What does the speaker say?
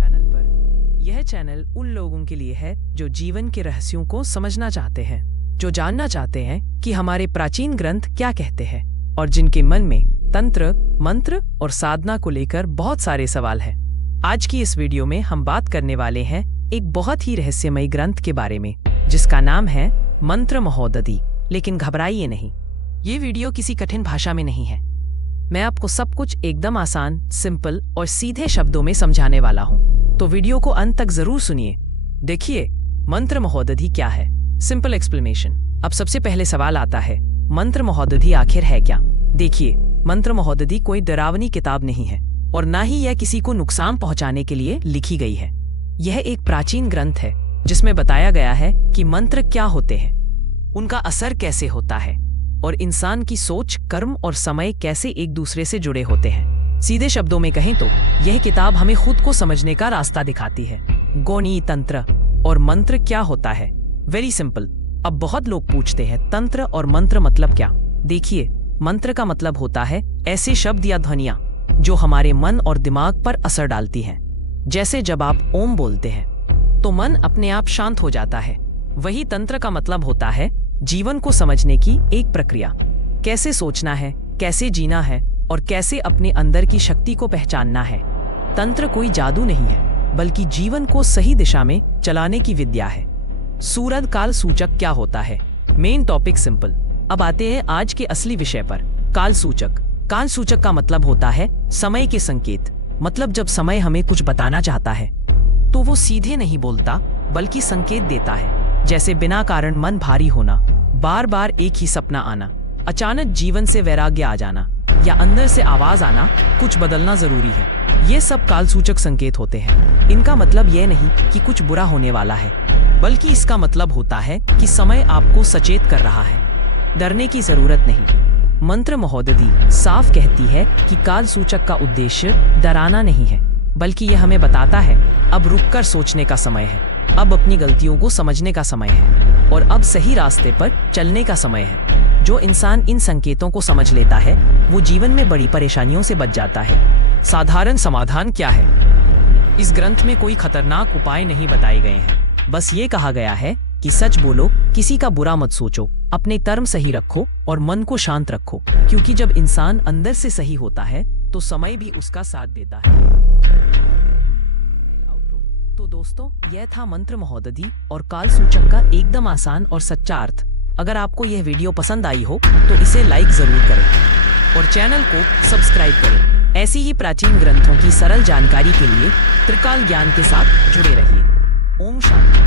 Channel पर। यह channel उन लोगों के लिए है जो जीवन के रहस्यों को समझना चाहते हैं, जो जानना चाहते हैं कि हमारे प्राचीन ग्रंथ क्या कहते हैं, और जिनके मन में तंत्र, मंत्र और साधना को लेकर बहुत सारे सवाल हैं। आज की इस वीडियो में हम बात करने वाले हैं एक बहुत ही रहस्यमयी ग्रंथ के बारे में, जिसका नाम है मंत्र महोदधी। लेकिन घबराइए नहीं, ये वीडियो किसी कठिन भाषा में नहीं है। मैं आपको सब कुछ एकदम आसान, सिंपल और सीधे शब्दों में समझाने वाला हूँ, तो वीडियो को अंत तक जरूर सुनिए। देखिए, मंत्र महोदधी क्या है? Simple explanation. अब सबसे पहले सवाल आता है, मंत्र महोदधी आखिर है क्या? देखिए, मंत्र महोदधी कोई डरावनी किताब नहीं है, और ना ही यह किसी को नुकसान पहुंचाने के लिए लिखी गई है। यह एक प्राचीन ग्रंथ है जिसमें बताया गया है कि मंत्र क्या होते हैं, उनका असर कैसे होता है, और इंसान की सोच, कर्म और समय कैसे एक दूसरे से जुड़े होते हैं। सीधे शब्दों में कहें तो यह किताब हमें खुद को समझने का रास्ता दिखाती है। गौणी तंत्र और मंत्र क्या होता है? Very simple. अब बहुत लोग पूछते हैं, तंत्र और मंत्र मतलब क्या? देखिए, मंत्र का मतलब होता है ऐसे शब्द या ध्वनियां जो हमारे मन और दिमाग पर असर डालती हैं। जैसे जब आप ओम बोलते हैं तो मन अपने आप शांत हो जाता है। वही तंत्र का मतलब होता है जीवन को समझने की एक प्रक्रिया। कैसे सोचना है, कैसे जीना है और कैसे अपने अंदर की शक्ति को पहचानना है। तंत्र कोई जादू नहीं है, बल्कि जीवन को सही दिशा में चलाने की विद्या है। सूरज काल सूचक क्या होता है? Main topic simple. अब आते हैं आज के असली विषय पर। काल सूचक। काल सूचक का मतलब होता है समय के संकेत। मतलब जब समय हमें कुछ बताना चाहता है तो वो सीधे नहीं बोलता, बल्कि संकेत देता है। जैसे बिना कारण मन भारी होना, बार बार एक ही सपना आना, अचानक जीवन से वैराग्य आ जाना, या अंदर से आवाज आना कुछ बदलना जरूरी है। ये सब कालसूचक संकेत होते हैं। इनका मतलब यह नहीं कि कुछ बुरा होने वाला है, बल्कि इसका मतलब होता है कि समय आपको सचेत कर रहा है। डरने की जरूरत नहीं। मंत्र महोदधी साफ कहती है कि कालसूचक का उद्देश्य डराना नहीं है, बल्कि यह हमें बताता है अब रुककर सोचने का समय है, अब अपनी गलतियों को समझने का समय है, और अब सही रास्ते पर चलने का समय है। जो इंसान इन संकेतों को समझ लेता है वो जीवन में बड़ी परेशानियों से बच जाता है। साधारण समाधान क्या है? इस ग्रंथ में कोई खतरनाक उपाय नहीं बताए गए हैं। बस ये कहा गया है कि सच बोलो, किसी का बुरा मत सोचो, अपने कर्म सही रखो और मन को शांत रखो, क्योंकि जब इंसान अंदर से सही होता है तो समय भी उसका साथ देता है। तो दोस्तों, यह था मंत्र महोदधी और काल सूचक का एकदम आसान और सच्चा अर्थ। अगर आपको यह वीडियो पसंद आई हो तो इसे लाइक जरूर करें और चैनल को सब्सक्राइब करें। ऐसी ही प्राचीन ग्रंथों की सरल जानकारी के लिए त्रिकाल ज्ञान के साथ जुड़े रहिए। ओम शांति।